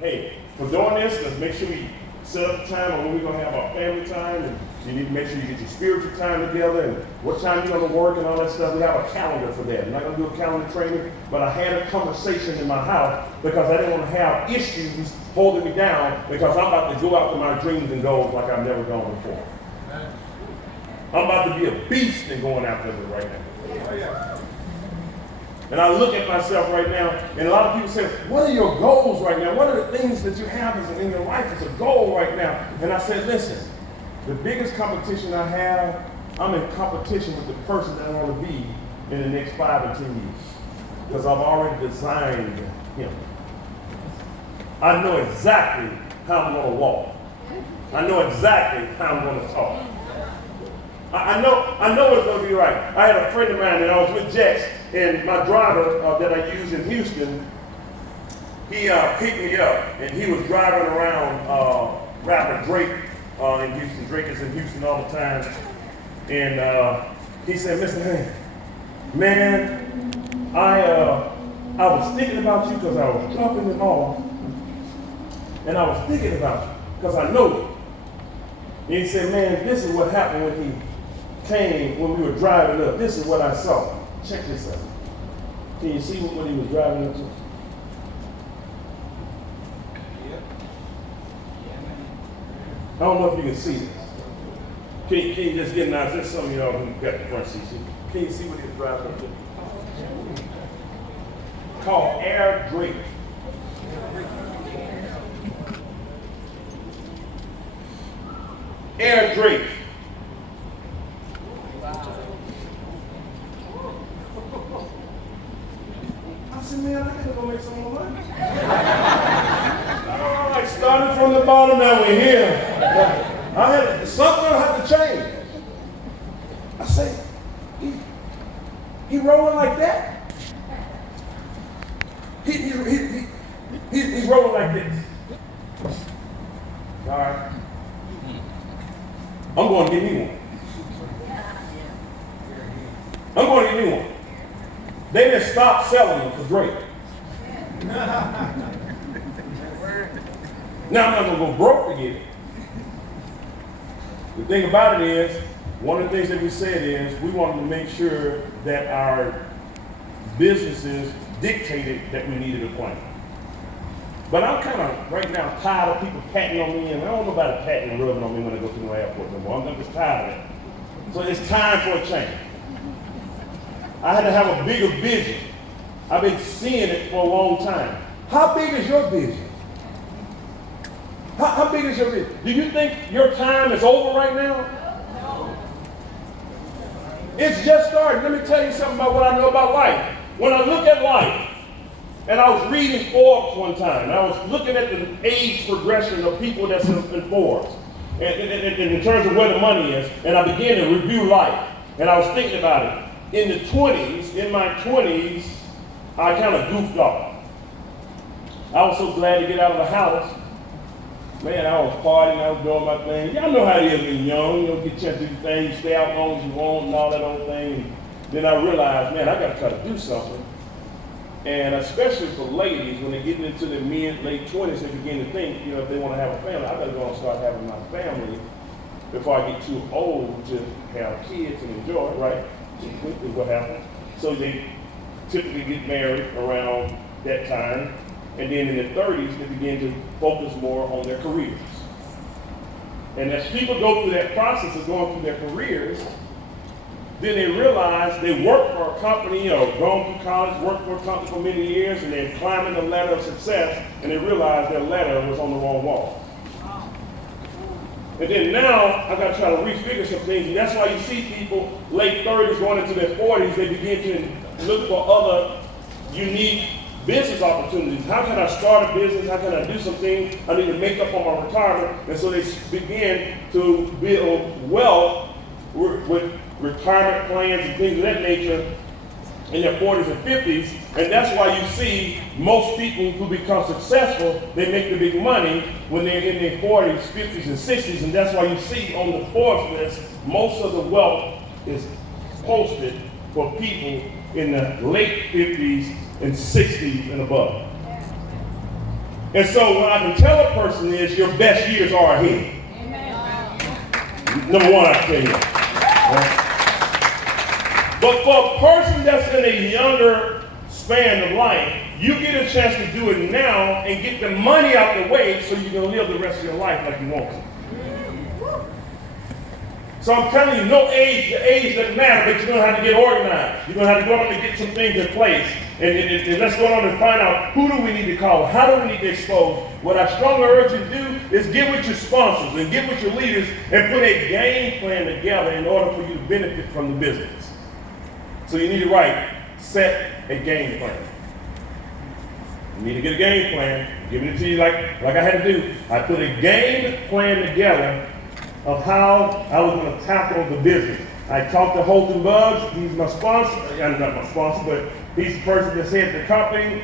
hey, for doing this, let's make sure we set up the time on when we're going to have our family time, and you need to make sure you get your spiritual time together, and what time you're going to work and all that stuff. We have a calendar for that. I'm not going to do a calendar training, but I had a conversation in my house because I didn't want to have issues holding me down because I'm about to go after my dreams and goals like I've never gone before. I'm about to be a beast in going after it right now. And I look at myself right now, and a lot of people say, what are your goals right now? What are the things that you have in your life as a goal right now? And I said, listen, the biggest competition I have, I'm in competition with the person that I want to be in the next 5 and 10 years. Because I've already designed him. I know exactly how I'm going to walk. I know exactly how I'm going to talk. I know it's going to be right. I had a friend of mine, and I was with Jax, and my driver that I use in Houston, he picked me up, and he was driving around rapper Drake in Houston. Drake is in Houston all the time. And he said, Mr. Haynes, man, I was thinking about you because I was dropping him off, and I was thinking about you because I know you. And he said, man, this is what happened when he came, when we were driving up. This is what I saw. Check this out. Can you see what he was driving up to? I don't know if you can see this. Can you just get an idea? Just some of y'all who got the front seats. Can you see what he was driving up to? Called Air Drake. Air Drake. I said, man, I gotta go make some more money. All right, starting from the bottom, now we're here. Something will have to change. I say, he rolling like that? He's rolling like this. All right. I'm going to get me one. I'm going to get me one. They just stopped selling them for Drake. Now I'm not going to go broke to get it. The thing about it is, one of the things that we said is we wanted to make sure that our businesses dictated that we needed a plane. But I'm kind of, right now, tired of people patting on me, and I don't know about patting and rubbing on me when I go to the airport no more. I'm just tired of it. So it's time for a change. I had to have a bigger vision. I've been seeing it for a long time. How big is your vision? How big is your vision? Do you think your time is over right now? No. It's just started. Let me tell you something about what I know about life. When I look at life, and I was reading Forbes one time, and I was looking at the age progression of people that's in Forbes, and in terms of where the money is, and I began to review life, and I was thinking about it. In my 20s, I kind of goofed off. I was so glad to get out of the house. Man, I was partying, I was doing my thing. Y'all know how it is when you're young. You don't get a chance to do things, you stay out as long as you want and all that old thing. And then I realized, man, I got to try to do something. And especially for ladies, when they get into their late 20s, they begin to think, if they want to have a family, I got to go and start having my family before I get too old to have kids and enjoy it, right? Is what happens. So they typically get married around that time. And then in their 30s, they begin to focus more on their careers. And as people go through that process of going through their careers, then they realize they work for a company or gone through college, worked for a company for many years, and they're climbing the ladder of success, and they realize their ladder was on the wrong wall. And then now, I got to try to refigure some things, and that's why you see people late 30s going into their 40s, they begin to look for other unique business opportunities. How can I start a business? How can I do some things? I need to make up on my retirement. And so they begin to build wealth with retirement plans and things of that nature in their 40s and 50s. And that's why you see most people who become successful, they make the big money when they're in their 40s, 50s, and 60s. And that's why you see on the Forbes list, most of the wealth is posted for people in the late 50s and 60s and above. And so what I can tell a person is your best years are ahead. Number one, I can tell you that. But for a person that's in a younger span of life, you get a chance to do it now and get the money out the way so you can live the rest of your life like you want to. So I'm telling you, no age, the age doesn't matter, but you're going to have to get organized. You're going to have to go on and get some things in place. And let's go on and find out, who do we need to call? How do we need to expose? What I strongly urge you to do is get with your sponsors and get with your leaders and put a game plan together in order for you to benefit from the business. So you need to set a game plan. You need to get a game plan. I'm giving it to you like I had to do. I put a game plan together of how I was going to tackle the business. I talked to Holton Bugs. He's my sponsor. Not my sponsor, but he's the person that's head the company.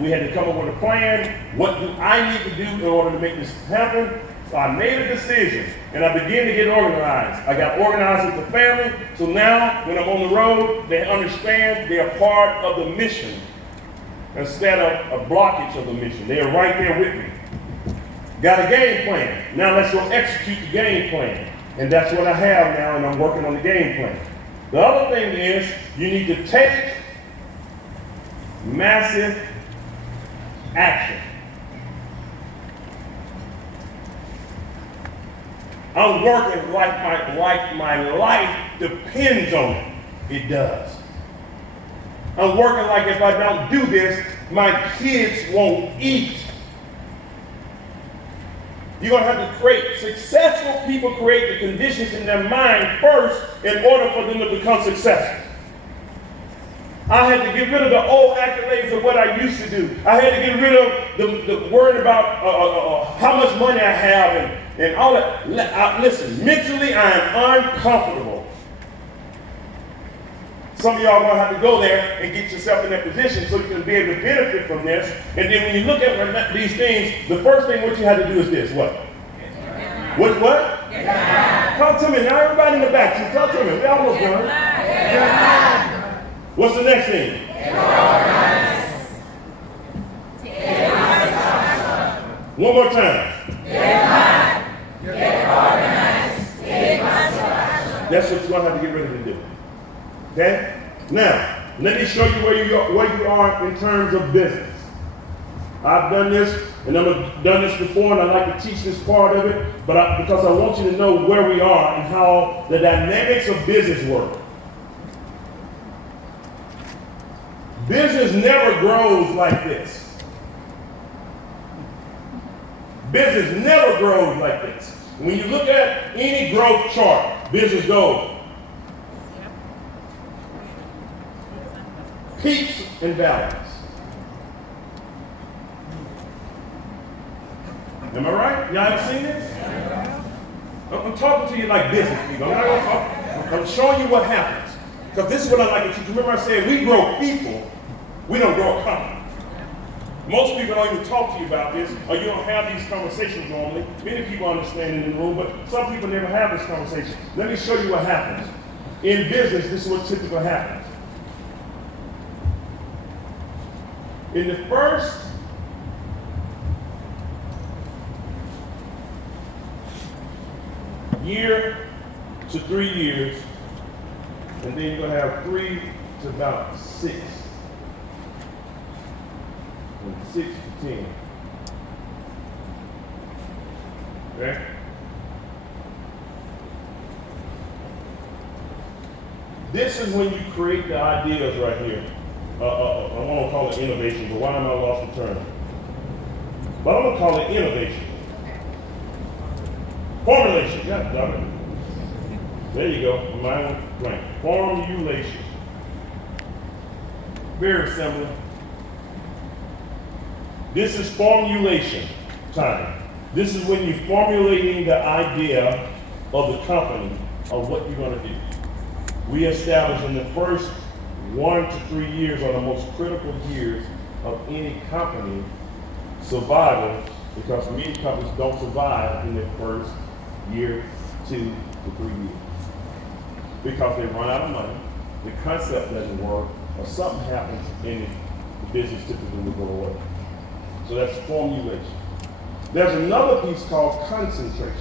We had to come up with a plan. What do I need to do in order to make this happen? So I made a decision, and I began to get organized. I got organized with the family, so now when I'm on the road, they understand they're part of the mission instead of a blockage of the mission. They're right there with me. Got a game plan. Now let's go execute the game plan. And that's what I have now, and I'm working on the game plan. The other thing is, you need to take massive action. I'm working like my life depends on it. It does. I'm working like if I don't do this, my kids won't eat. You're going to have to create, successful people create the conditions in their mind first in order for them to become successful. I had to get rid of the old accolades of what I used to do. I had to get rid of the worrying about how much money I have and all that. Listen, mentally I am uncomfortable. Some of y'all are going to have to go there and get yourself in that position so you can be able to benefit from this. And then when you look at these things, the first thing what you have to do is this. What? What? Talk to me. Now everybody in the back, talk to me. We almost done. What's the next thing? One more time. That's what you're going to have to get ready to do. Okay? Now, let me show you where you are in terms of business. I've done this, and I've done this before, and I like to teach this part of it, because I want you to know where we are and how the dynamics of business work. Business never grows like this. Business never grows like this. When you look at any growth chart, business goes peaks and valleys. Am I right? Y'all have seen this? I'm talking to you like business people. I'm not going to talk. I'm showing you what happens. Because this is what I like to teach. Remember I said we grow people, we don't grow a company. Most people don't even talk to you about this, or you don't have these conversations normally. Many people understand it in the room, but some people never have this conversation. Let me show you what happens. In business, this is what typically happens. In the first year to 3 years, and then you're going to have 3 to about 6. From 6 to 10. Okay? This is when you create the ideas right here. I want to call it innovation, but why am I lost the term? But I'm going to call it innovation. Formulation. Yeah, got it. There you go. Mine went blank. Formulation. Very similar. This is formulation time. This is when you're formulating the idea of the company of what you're going to do. We establish in the first 1 to 3 years are the most critical years of any company survival, because many companies don't survive in their first year, 2 to 3 years. Because they run out of money, the concept doesn't work, or something happens and the business typically will go away. So that's formulation. There's another piece called concentration.